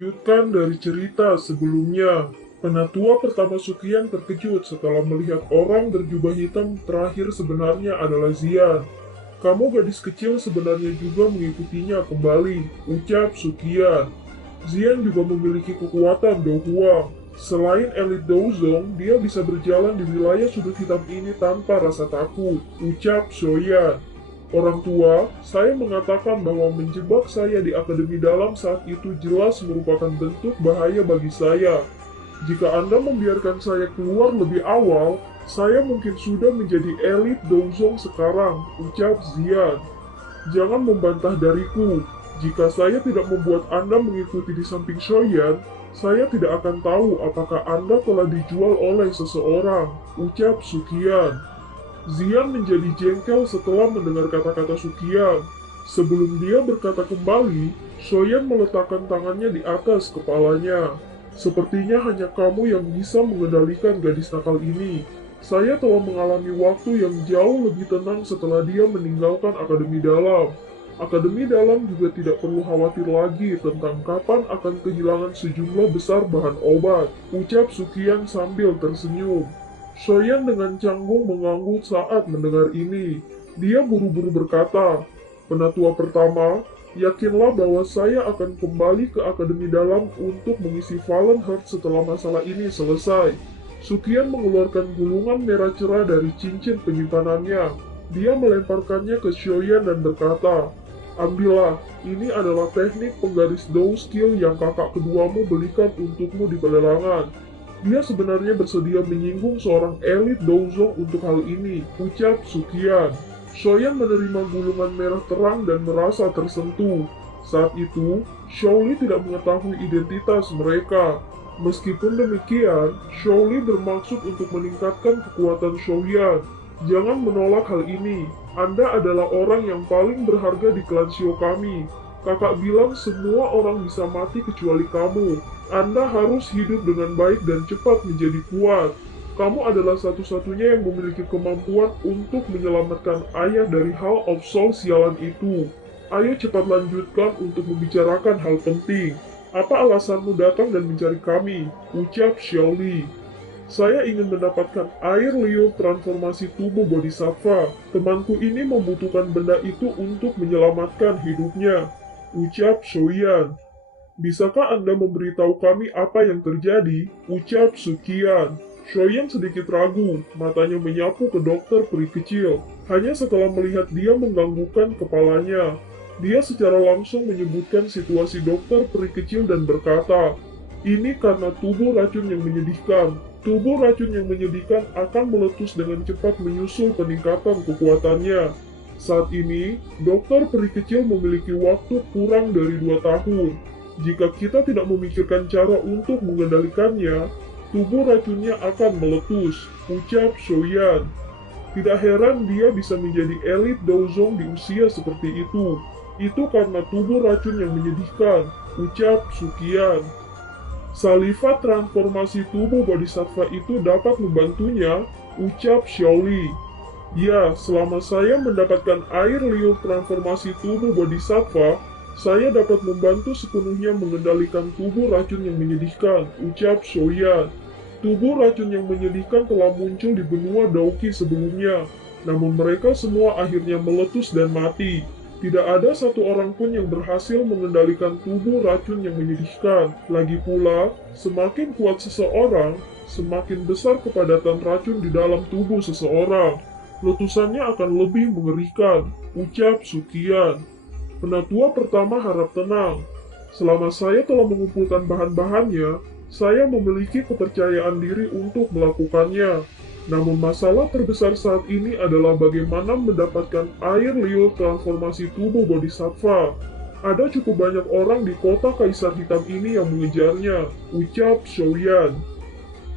Lanjutkan dari cerita sebelumnya, penatua pertama Sukian terkejut setelah melihat orang berjubah hitam terakhir sebenarnya adalah Zian. Kamu gadis kecil sebenarnya juga mengikutinya kembali, ucap Sukian. Zian juga memiliki kekuatan Dohua. Selain elit Douzong, dia bisa berjalan di wilayah sudut hitam ini tanpa rasa takut, ucap Shoyan. Orang tua, saya mengatakan bahwa menjebak saya di Akademi Dalam saat itu jelas merupakan bentuk bahaya bagi saya. Jika Anda membiarkan saya keluar lebih awal, saya mungkin sudah menjadi elit Douzong sekarang, ucap Zian. Jangan membantah dariku. Jika saya tidak membuat Anda mengikuti di samping Shoyan, saya tidak akan tahu apakah Anda telah dijual oleh seseorang, ucap Sukian. Zian menjadi jengkel setelah mendengar kata-kata Sukian. Sebelum dia berkata kembali, Shoyan meletakkan tangannya di atas kepalanya. Sepertinya hanya kamu yang bisa mengendalikan gadis nakal ini. Saya telah mengalami waktu yang jauh lebih tenang setelah dia meninggalkan Akademi Dalam. Akademi Dalam juga tidak perlu khawatir lagi tentang kapan akan kehilangan sejumlah besar bahan obat, ucap Sukian sambil tersenyum. Shoyan dengan canggung mengangguk saat mendengar ini. Dia buru-buru berkata, "Penatua pertama, yakinlah bahwa saya akan kembali ke Akademi Dalam untuk mengisi Fallen Heart setelah masalah ini selesai." Sukian mengeluarkan gulungan merah cerah dari cincin penyimpanannya. Dia melemparkannya ke Shoyan dan berkata, "Ambillah, ini adalah teknik penggaris Dou skill yang kakak keduamu belikan untukmu di pelelangan." Dia sebenarnya bersedia menyinggung seorang elit Douzong untuk hal ini, ucap Sukian. Shoyan menerima gulungan merah terang dan merasa tersentuh. Saat itu, Shaoli tidak mengetahui identitas mereka. Meskipun demikian, Shaoli bermaksud untuk meningkatkan kekuatan Shoyan. Jangan menolak hal ini. Anda adalah orang yang paling berharga di klan Shio kami. Kakak bilang semua orang bisa mati kecuali kamu. Anda harus hidup dengan baik dan cepat menjadi kuat. Kamu adalah satu-satunya yang memiliki kemampuan untuk menyelamatkan ayah dari Hall of Soul sialan itu. Ayo cepat lanjutkan untuk membicarakan hal penting. Apa alasanmu datang dan mencari kami? Ucap Xiaoli. Saya ingin mendapatkan air liur transformasi tubuh Bodhisattva. Temanku ini membutuhkan benda itu untuk menyelamatkan hidupnya. Ucap Shoyan. Bisakah Anda memberitahu kami apa yang terjadi? Ucap Sukian. Shoyan sedikit ragu, matanya menyapu ke dokter peri kecil. Hanya setelah melihat dia mengganggukan kepalanya. Dia secara langsung menyebutkan situasi dokter peri kecil dan berkata, "Ini karena tubuh racun yang menyedihkan. Tubuh racun yang menyedihkan akan meletus dengan cepat menyusul peningkatan kekuatannya. Saat ini, dokter peri kecil memiliki waktu kurang dari 2 tahun. Jika kita tidak memikirkan cara untuk mengendalikannya, tubuh racunnya akan meletus," ucap Shoyan. Tidak heran dia bisa menjadi elit Douzong di usia seperti itu. Itu karena tubuh racun yang menyedihkan, ucap Sukian. Salifat transformasi tubuh Bodhisattva itu dapat membantunya, ucap Xiaoli. Ya, selama saya mendapatkan air liur transformasi tubuh Bodhisattva, saya dapat membantu sepenuhnya mengendalikan tubuh racun yang menyedihkan, ucap Shoyan. Tubuh racun yang menyedihkan telah muncul di benua Dauki sebelumnya, namun mereka semua akhirnya meletus dan mati. Tidak ada satu orang pun yang berhasil mengendalikan tubuh racun yang menyedihkan. Lagi pula, semakin kuat seseorang, semakin besar kepadatan racun di dalam tubuh seseorang. Letusannya akan lebih mengerikan, ucap Sukian. Penatua pertama harap tenang. Selama saya telah mengumpulkan bahan-bahannya, saya memiliki kepercayaan diri untuk melakukannya. Namun masalah terbesar saat ini adalah bagaimana mendapatkan air liur transformasi tubuh Bodhisattva. Ada cukup banyak orang di kota Kaisar Hitam ini yang mengejarnya, ucap Shoyan.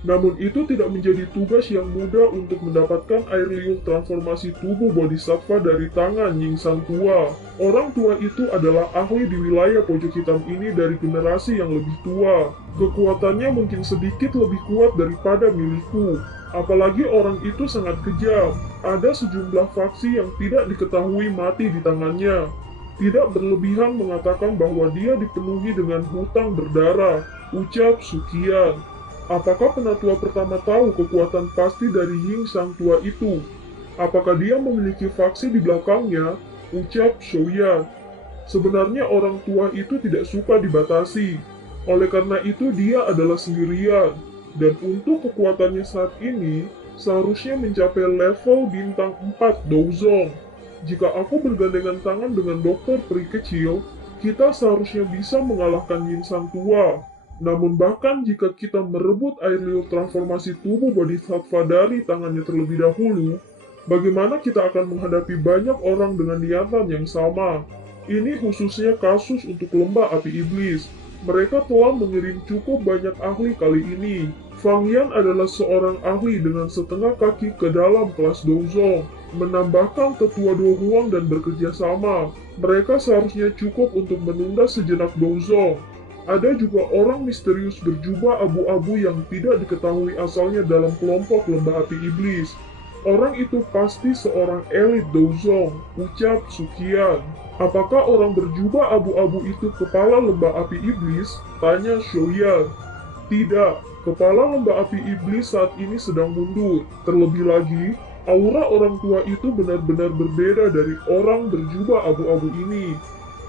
Namun itu tidak menjadi tugas yang mudah untuk mendapatkan air liur transformasi tubuh Bodhisattva dari tangan Ying Sang tua. Orang tua itu adalah ahli di wilayah pojok hitam ini dari generasi yang lebih tua. Kekuatannya mungkin sedikit lebih kuat daripada milikku. Apalagi orang itu sangat kejam. Ada sejumlah faksi yang tidak diketahui mati di tangannya. Tidak berlebihan mengatakan bahwa dia dipenuhi dengan hutang berdarah, ucap Sukian. Apakah penatua pertama tahu kekuatan pasti dari Ying sang tua itu? Apakah dia memiliki faksi di belakangnya? Ucap Shoyan. Sebenarnya orang tua itu tidak suka dibatasi. Oleh karena itu dia adalah sendirian. Dan untuk kekuatannya saat ini, seharusnya mencapai level bintang 4 Douzong. Jika aku bergandengan tangan dengan dokter peri kecil, kita seharusnya bisa mengalahkan Yin sang tua. Namun bahkan jika kita merebut air liur transformasi tubuh Bodhisattva dari tangannya terlebih dahulu, bagaimana kita akan menghadapi banyak orang dengan niatan yang sama? Ini khususnya kasus untuk lembah api iblis. Mereka telah mengirim cukup banyak ahli kali ini. Fang Yan adalah seorang ahli dengan setengah kaki ke dalam kelas Douzong, menambahkan tetua Do Huang dan bekerja sama. Mereka seharusnya cukup untuk menunda sejenak Douzong. Ada juga orang misterius berjubah abu-abu yang tidak diketahui asalnya dalam kelompok lembah api iblis. Orang itu pasti seorang elit Douzong, ucap Sukian. Apakah orang berjubah abu-abu itu kepala lembah api iblis? Tanya Shoyan. Tidak, kepala lembah api iblis saat ini sedang mundur. Terlebih lagi, aura orang tua itu benar-benar berbeda dari orang berjubah abu-abu ini.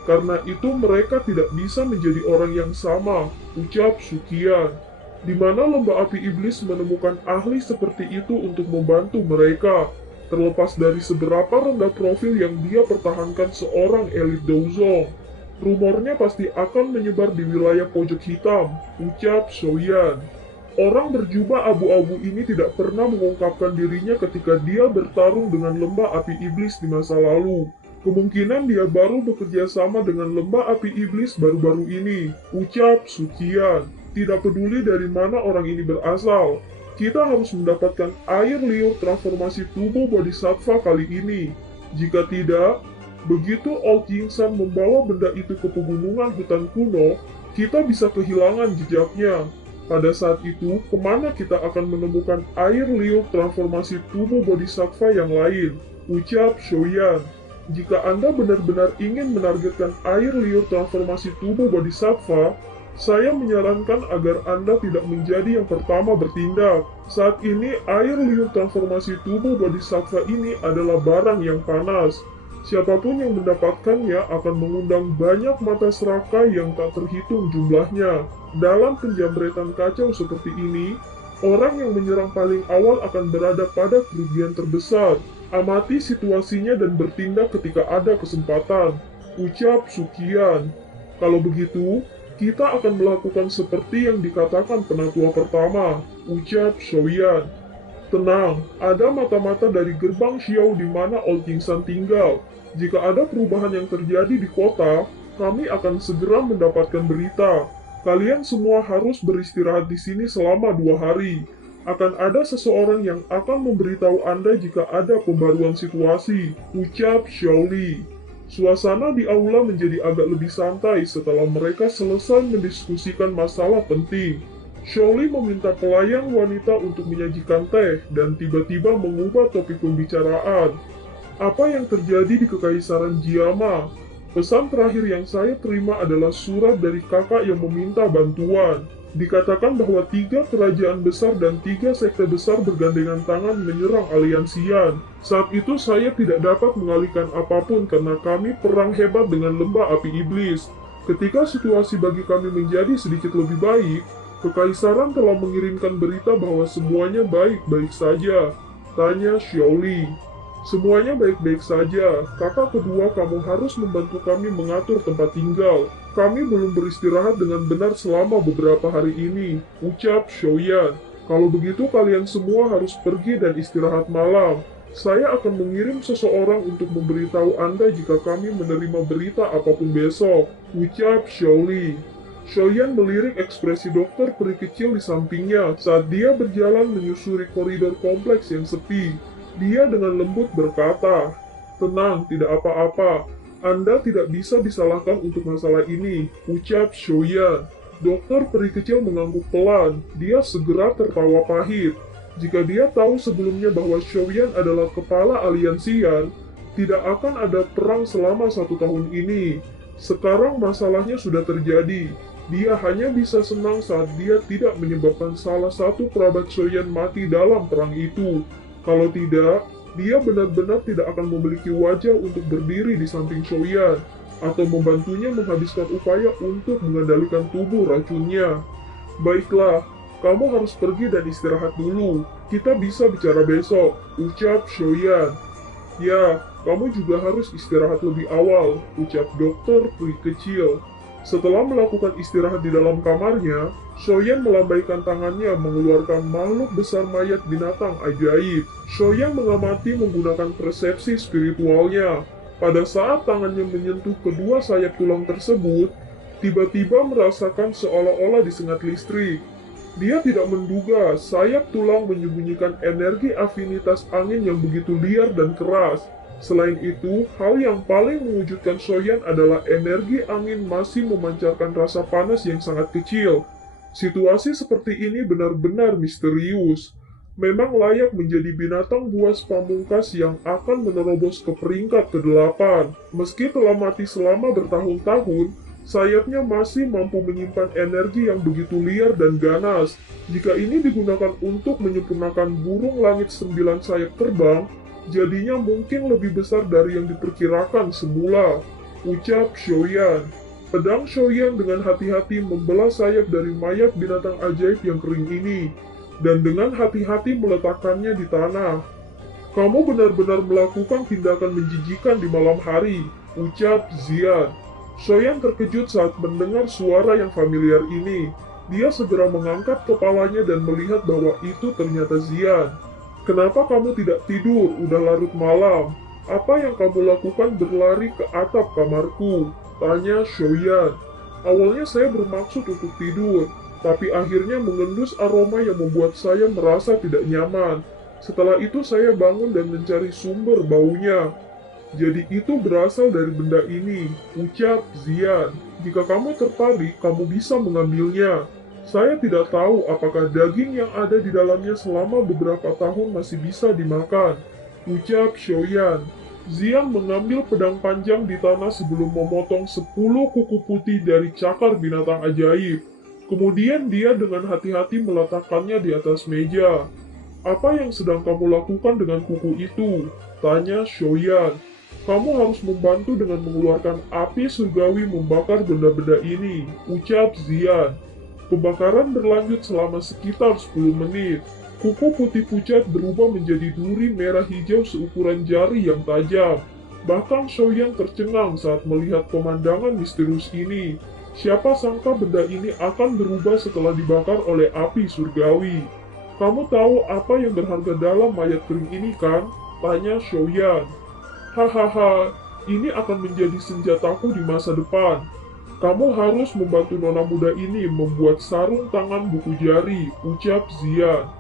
Karena itu mereka tidak bisa menjadi orang yang sama, ucap Sukian. Di mana lembah api iblis menemukan ahli seperti itu untuk membantu mereka, terlepas dari seberapa rendah profil yang dia pertahankan seorang elit Douzong. Rumornya pasti akan menyebar di wilayah pojok hitam, ucap Shoyan. Orang berjubah abu-abu ini tidak pernah mengungkapkan dirinya ketika dia bertarung dengan lembah api iblis di masa lalu. Kemungkinan dia baru bekerja sama dengan lembah api iblis baru-baru ini, ucap Sukian. Tidak peduli dari mana orang ini berasal, kita harus mendapatkan air liur transformasi tubuh Bodhisattva kali ini. Jika tidak, begitu Old Yingsan membawa benda itu ke pegunungan hutan kuno, kita bisa kehilangan jejaknya. Pada saat itu, kemana kita akan menemukan air liur transformasi tubuh Bodhisattva yang lain? Ucap Shoyan. Jika Anda benar-benar ingin menargetkan air liur transformasi tubuh Bodhisattva, saya menyarankan agar Anda tidak menjadi yang pertama bertindak. Saat ini, air liur transformasi tubuh Bodhisattva ini adalah barang yang panas. Siapapun yang mendapatkannya akan mengundang banyak mata serakai yang tak terhitung jumlahnya. Dalam penjamretan kacau seperti ini, orang yang menyerang paling awal akan berada pada kerugian terbesar. Amati situasinya dan bertindak ketika ada kesempatan, ucap Sukian. Kalau begitu, kita akan melakukan seperti yang dikatakan penatua pertama, ucap Shoyan. Tenang, ada mata-mata dari gerbang Xiao di mana Old Yingsan tinggal. Jika ada perubahan yang terjadi di kota, kami akan segera mendapatkan berita. Kalian semua harus beristirahat di sini selama 2 hari. Akan ada seseorang yang akan memberitahu Anda jika ada pembaruan situasi, ucap Xiaoli. Suasana di aula menjadi agak lebih santai setelah mereka selesai mendiskusikan masalah penting. Xiaoli meminta pelayan wanita untuk menyajikan teh dan tiba-tiba mengubah topik pembicaraan. Apa yang terjadi di Kekaisaran Jiama? Pesan terakhir yang saya terima adalah surat dari kakak yang meminta bantuan. Dikatakan bahwa 3 kerajaan besar dan 3 sekte besar bergandengan tangan menyerang aliansian. Saat itu saya tidak dapat mengalihkan apapun karena kami perang hebat dengan lembah api iblis. Ketika situasi bagi kami menjadi sedikit lebih baik, Kekaisaran telah mengirimkan berita bahwa semuanya baik-baik saja. Tanya Xiaoli. Semuanya baik-baik saja. Kakak kedua, kamu harus membantu kami mengatur tempat tinggal. Kami belum beristirahat dengan benar selama beberapa hari ini, ucap Shoyan. Kalau begitu kalian semua harus pergi dan istirahat malam. Saya akan mengirim seseorang untuk memberitahu Anda jika kami menerima berita apapun besok, ucap Xiaoli. Shoyan melirik ekspresi dokter peri kecil di sampingnya saat dia berjalan menyusuri koridor kompleks yang sepi. Dia dengan lembut berkata, "Tenang, tidak apa-apa. Anda tidak bisa disalahkan untuk masalah ini," ucap Shoyan. Dokter peri kecil mengangguk pelan. Dia segera tertawa pahit. Jika dia tahu sebelumnya bahwa Shoyan adalah kepala aliansian, Tidak akan ada perang selama 1 tahun ini. Sekarang masalahnya sudah terjadi. Dia hanya bisa senang saat dia tidak menyebabkan salah satu kerabat Shoyan mati dalam perang itu. Kalau tidak, dia benar-benar tidak akan memiliki wajah untuk berdiri di samping Shoyan, atau membantunya menghabiskan upaya untuk mengendalikan tubuh racunnya. Baiklah, kamu harus pergi dan istirahat dulu. Kita bisa bicara besok, ucap Shoyan. Ya, kamu juga harus istirahat lebih awal, ucap dokter peri kecil. Setelah melakukan istirahat di dalam kamarnya, Shoyan melambaikan tangannya mengeluarkan makhluk besar mayat binatang ajaib. Shoyan mengamati menggunakan persepsi spiritualnya. Pada saat tangannya menyentuh kedua sayap tulang tersebut, tiba-tiba merasakan seolah-olah disengat listrik. Dia tidak menduga sayap tulang menyembunyikan energi afinitas angin yang begitu liar dan keras. Selain itu, hal yang paling mengejutkan Shoyan adalah energi angin masih memancarkan rasa panas yang sangat kecil. Situasi seperti ini benar-benar misterius. Memang layak menjadi binatang buas pamungkas yang akan menerobos ke peringkat ke-8. Meski telah mati selama bertahun-tahun, sayapnya masih mampu menyimpan energi yang begitu liar dan ganas. Jika ini digunakan untuk menyempurnakan burung langit 9 sayap terbang, jadinya mungkin lebih besar dari yang diperkirakan semula, ucap Shoyan. Pedang Shoyan dengan hati-hati membelah sayap dari mayat binatang ajaib yang kering ini, dan dengan hati-hati meletakkannya di tanah. Kamu benar-benar melakukan tindakan menjijikan di malam hari, ucap Zian. Shoyan terkejut saat mendengar suara yang familiar ini. Dia segera mengangkat kepalanya dan melihat bahwa itu ternyata Zian. Kenapa kamu tidak tidur? Udah larut malam. Apa yang kamu lakukan berlari ke atap kamarku? Tanya Shoyan. Awalnya saya bermaksud untuk tidur, tapi akhirnya mengendus aroma yang membuat saya merasa tidak nyaman. Setelah itu saya bangun dan mencari sumber baunya. Jadi itu berasal dari benda ini, ucap Zian. Jika kamu tertarik, kamu bisa mengambilnya. Saya tidak tahu apakah daging yang ada di dalamnya selama beberapa tahun masih bisa dimakan, ucap Shoyan. Zian mengambil pedang panjang di tanah sebelum memotong 10 kuku putih dari cakar binatang ajaib. Kemudian dia dengan hati-hati meletakkannya di atas meja. Apa yang sedang kamu lakukan dengan kuku itu? Tanya Shoyan. Kamu harus membantu dengan mengeluarkan api surgawi membakar benda-benda ini, ucap Zian. Pembakaran berlanjut selama sekitar 10 menit. Kuku putih pucat berubah menjadi duri merah hijau seukuran jari yang tajam. Bahkan Shoyan tercengang saat melihat pemandangan misterius ini. Siapa sangka benda ini akan berubah setelah dibakar oleh api surgawi. Kamu tahu apa yang berharga dalam mayat kering ini kan? Tanya Shoyan. Hahaha, ini akan menjadi senjataku di masa depan. Kamu harus membantu nona muda ini membuat sarung tangan buku jari, ucap Zian.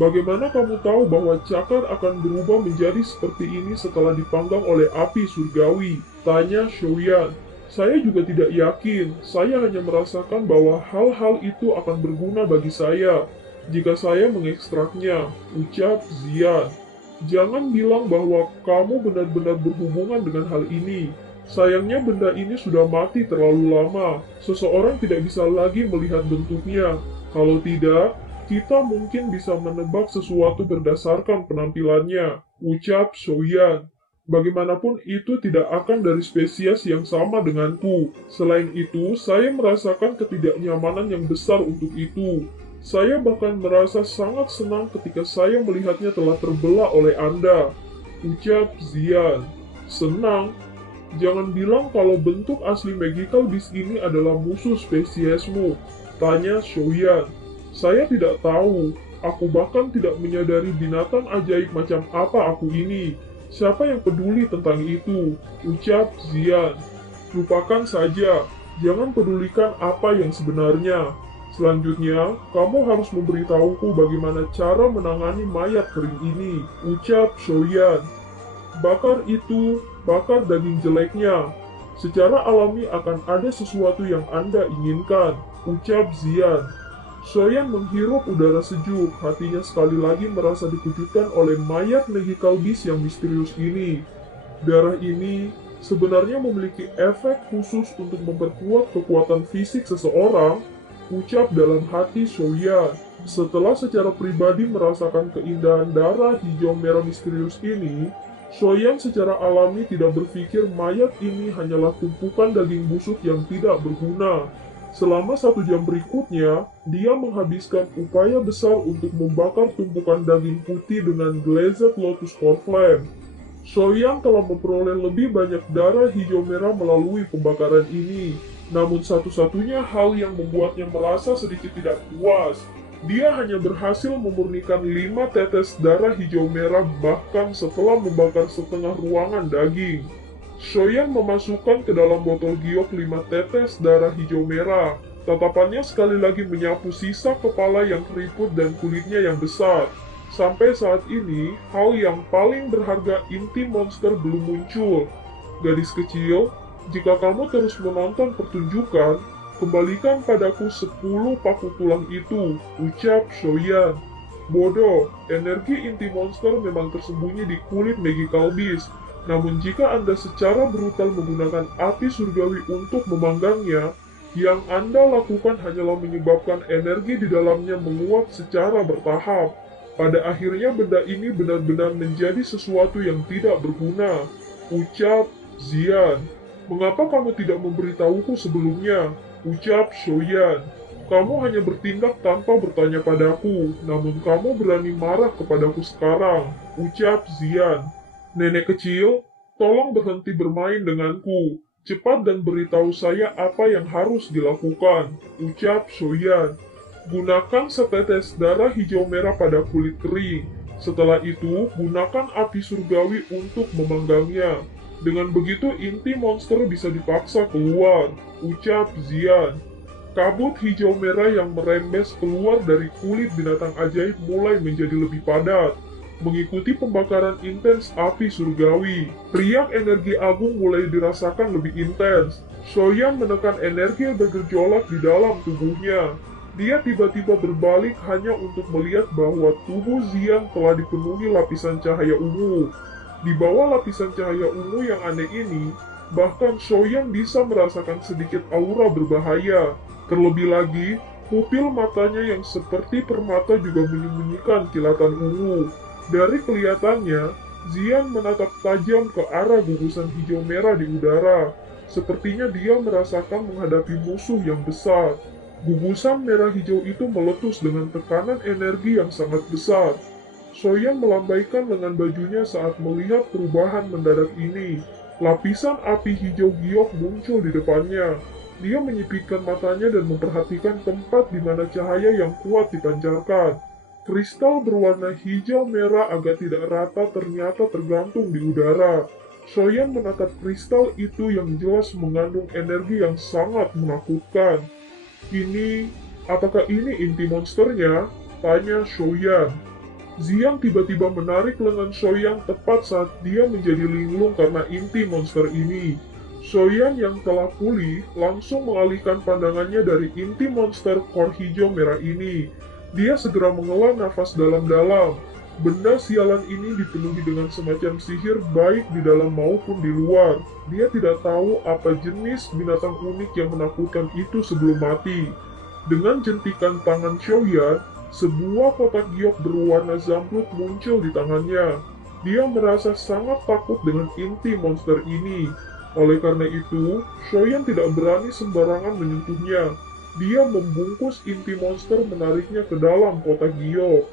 Bagaimana kamu tahu bahwa cakar akan berubah menjadi seperti ini setelah dipanggang oleh api surgawi? Tanya Shoyan. Saya juga tidak yakin, saya hanya merasakan bahwa hal-hal itu akan berguna bagi saya jika saya mengekstraknya, ucap Zian. Jangan bilang bahwa kamu benar-benar berhubungan dengan hal ini. Sayangnya benda ini sudah mati terlalu lama. Seseorang tidak bisa lagi melihat bentuknya. Kalau tidak, kita mungkin bisa menebak sesuatu berdasarkan penampilannya, ucap Shoyan. Bagaimanapun itu tidak akan dari spesies yang sama denganku. Selain itu, saya merasakan ketidaknyamanan yang besar untuk itu. Saya bahkan merasa sangat senang ketika saya melihatnya telah terbelah oleh Anda, ucap Zian. Senang? Jangan bilang kalau bentuk asli Magical Beast ini adalah musuh spesiesmu, tanya Shoyan. Saya tidak tahu, aku bahkan tidak menyadari binatang ajaib macam apa aku ini. Siapa yang peduli tentang itu, ucap Zian. Lupakan saja, jangan pedulikan apa yang sebenarnya. Selanjutnya, kamu harus memberitahuku bagaimana cara menangani mayat kering ini, ucap Shoyan. Bakar itu, bakar daging jeleknya. Secara alami akan ada sesuatu yang Anda inginkan, ucap Zian. Shoyan menghirup udara sejuk, hatinya sekali lagi merasa dikejutkan oleh mayat Magical Beast yang misterius ini. Darah ini sebenarnya memiliki efek khusus untuk memperkuat kekuatan fisik seseorang, ucap dalam hati Shoyan. Setelah secara pribadi merasakan keindahan darah hijau merah misterius ini, Shoyan secara alami tidak berpikir mayat ini hanyalah tumpukan daging busuk yang tidak berguna. Selama 1 jam berikutnya, dia menghabiskan upaya besar untuk membakar tumpukan daging putih dengan glazed lotus core flame. Shoyan telah memperoleh lebih banyak darah hijau merah melalui pembakaran ini. Namun satu-satunya hal yang membuatnya merasa sedikit tidak puas. Dia hanya berhasil memurnikan 5 tetes darah hijau merah bahkan setelah membakar setengah ruangan daging. Shoyan memasukkan ke dalam botol giok 5 tetes darah hijau merah. Tatapannya sekali lagi menyapu sisa kepala yang keriput dan kulitnya yang besar. Sampai saat ini, hal yang paling berharga inti monster belum muncul. Gadis kecil, jika kamu terus menonton pertunjukan, kembalikan padaku 10 paku tulang itu, ucap Shoyan. Bodoh, energi inti monster memang tersembunyi di kulit Magical Beast. Namun jika Anda secara brutal menggunakan api surgawi untuk memanggangnya, yang Anda lakukan hanyalah menyebabkan energi di dalamnya menguap secara bertahap. Pada akhirnya benda ini benar-benar menjadi sesuatu yang tidak berguna, ucap Xian. Mengapa kamu tidak memberitahuku sebelumnya? Ucap Shoyan. Kamu hanya bertindak tanpa bertanya padaku, namun kamu berani marah kepadaku sekarang, ucap Xian. Nenek kecil, tolong berhenti bermain denganku. Cepat dan beritahu saya apa yang harus dilakukan, ucap Shoyan. Gunakan setetes darah hijau merah pada kulit kering. Setelah itu, gunakan api surgawi untuk memanggangnya. Dengan begitu inti monster bisa dipaksa keluar, ucap Xian. Kabut hijau merah yang merembes keluar dari kulit binatang ajaib mulai menjadi lebih padat. Mengikuti pembakaran intens api surgawi, riak energi agung mulai dirasakan lebih intens. Shoyan menekan energi yang bergejolak di dalam tubuhnya. Dia tiba-tiba berbalik hanya untuk melihat bahwa tubuh Xian telah dipenuhi lapisan cahaya ungu. Di bawah lapisan cahaya ungu yang aneh ini, bahkan Shoyan bisa merasakan sedikit aura berbahaya. Terlebih lagi, pupil matanya yang seperti permata juga menyembunyikan kilatan ungu. Dari kelihatannya, Xian menatap tajam ke arah gugusan hijau merah di udara. Sepertinya dia merasakan menghadapi musuh yang besar. Gugusan merah hijau itu meletus dengan tekanan energi yang sangat besar. Shoyan melambaikan lengan bajunya saat melihat perubahan mendadak ini. Lapisan api hijau giok muncul di depannya. Dia menyipitkan matanya dan memperhatikan tempat di mana cahaya yang kuat dipancarkan. Kristal berwarna hijau merah agak tidak rata ternyata tergantung di udara. Shoyan menatap kristal itu yang jelas mengandung energi yang sangat menakutkan. Apakah ini inti monsternya? Tanya Shoyan. Xian tiba-tiba menarik lengan Shoyan tepat saat dia menjadi linglung karena inti monster ini. Shoyan yang telah pulih langsung mengalihkan pandangannya dari inti monster core hijau merah ini. Dia segera menghela nafas dalam-dalam. Benda sialan ini dipenuhi dengan semacam sihir baik di dalam maupun di luar. Dia tidak tahu apa jenis binatang unik yang menakutkan itu sebelum mati. Dengan jentikan tangan Shoyan, sebuah kotak giok berwarna zamrud muncul di tangannya. Dia merasa sangat takut dengan inti monster ini. Oleh karena itu, Shoyan tidak berani sembarangan menyentuhnya. Dia membungkus inti monster menariknya ke dalam kotak giok.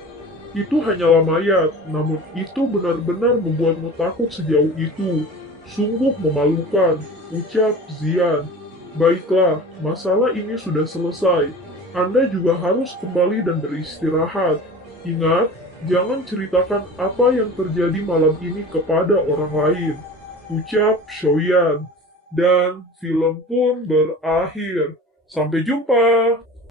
Itu hanyalah mayat, namun itu benar-benar membuatmu takut sejauh itu. Sungguh memalukan, ucap Xian. Baiklah, masalah ini sudah selesai. Anda juga harus kembali dan beristirahat. Ingat, jangan ceritakan apa yang terjadi malam ini kepada orang lain, ucap Shoyan. Dan film pun berakhir. Sampai jumpa!